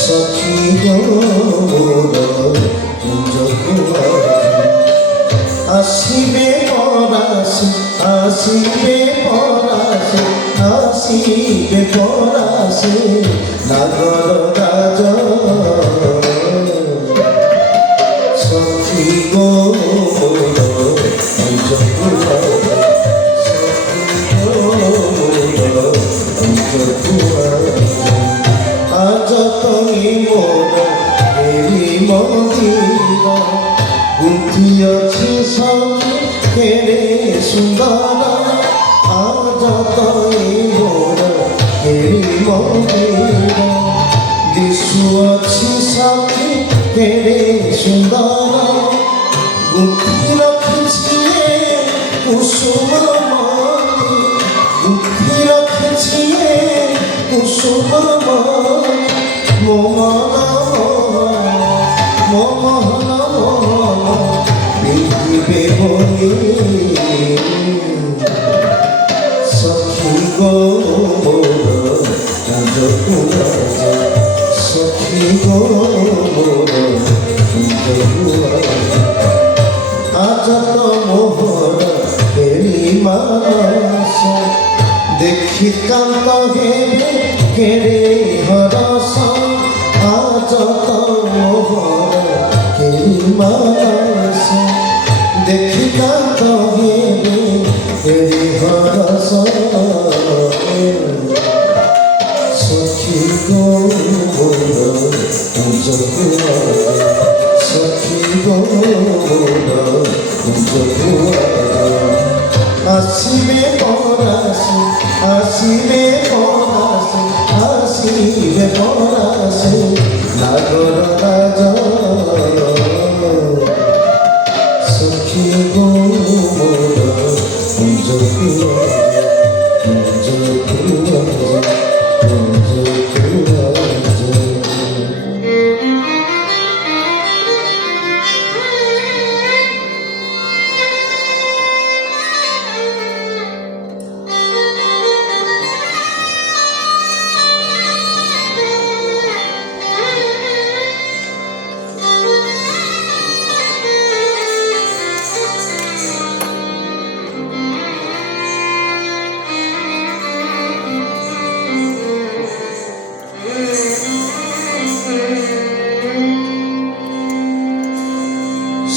সখী গো আসিবে পরাশে আসিবে পরাশে আসিবে পরাশে নাগর রাজ সখী গো আজ তুমি মোর হেরি মন্দির গুন্থিয়াছি সখী কেড়ে সুন্দর আজ তুমি মোর হেরি মন্দির দিশুয়াছি সখী কেড়ে সুন্দর গুন্থি রাখিছি কুসুম গুন্থি রাখিছি কুসুম মোহন বিধিবে বলি সখী গো সখী গো আজ তো মোহর হেরি মানস দেখি কান্ত হেবে কেড়ে হরস আজ তো মোহর হেরি মানস দেখি কান্ত হেবে কেড়ে হরস সখী গো সখী গো আসিবে পরাশে আসিবে পরাশে আসিবে পরাশে নাগর রাজ সখী গো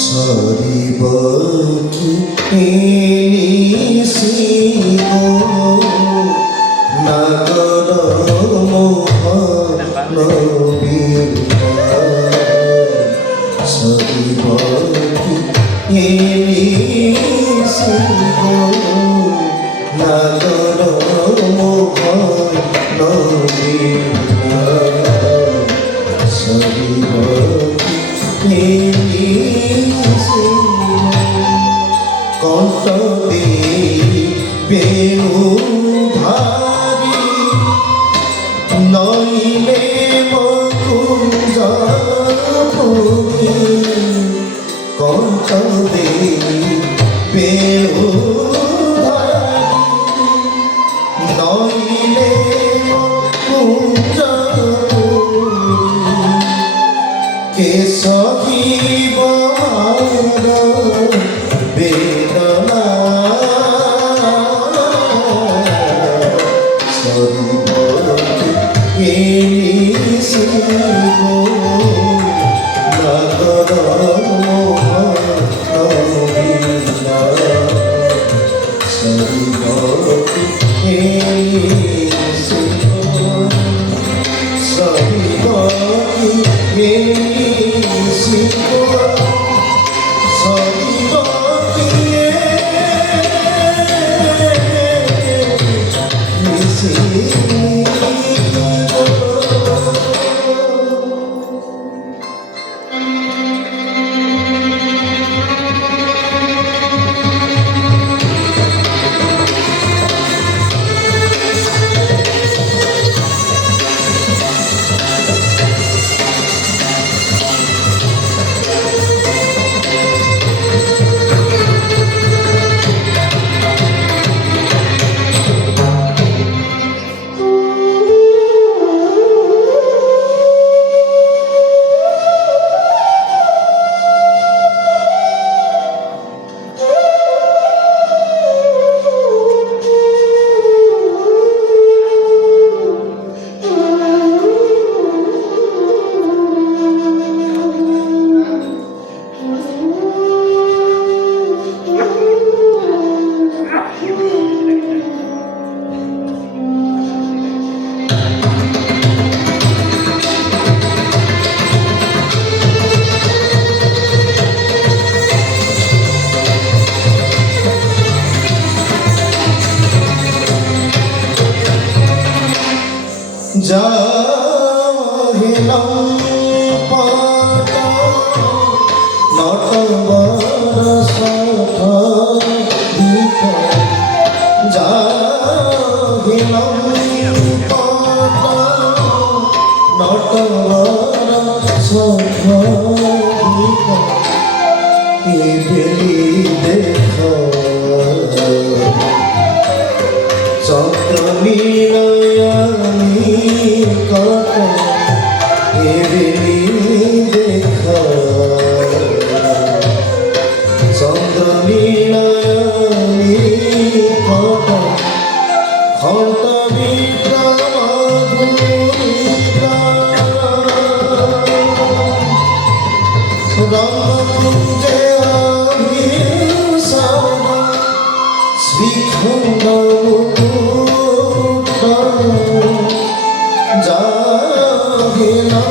সরিব কি নিশিগো নাগর মোহন বীরা সরিব কি নিশিগো নাগর মোহন বীরা সরিব কি কণ্ঠ বেণু ধারি নইলে মুকুঞ্জ ভূমি কণ্ঠ বেণু ধারি নইলে মুকুঞ্জ কে সহিব বেদনা সরিব নাগর মোহন বীরা সরিব সরিব হেলাম পাতা নটবর সাধিক যা হেলাম পাতা নটবর সাধিক বেলি দেখা চন্দ্রনীলয়ানি কত বেলি দেখা চন্দ্রনীলয়ানি কত ঘণ্ট বিক্রমাধুরিকা রঙ্গকুঞ্জে অভিসারা শ্রীখণ্ড জাগিলাম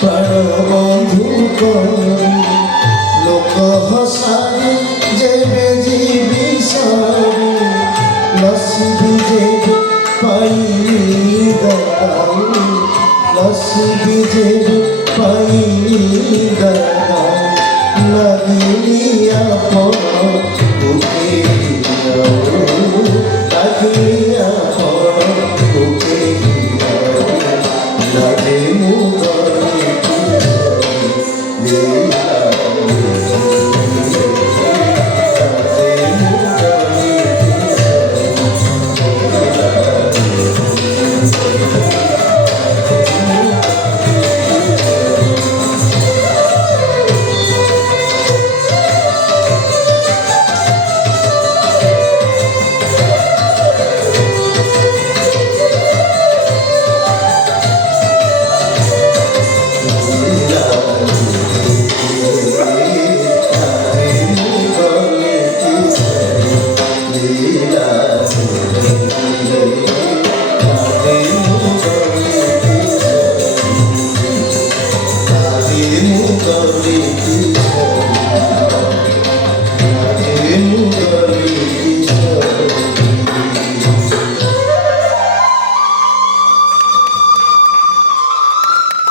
প্রাণ বন্ধু লোক হসারে যে বেজি বিষারে নসিবি যে পাইনি দাও নসিবি যে পাইনি দাও লাগিয়া পড়ো বুকে লাগিয়া পড়ো বুকে লাগে মুদরে Sorry.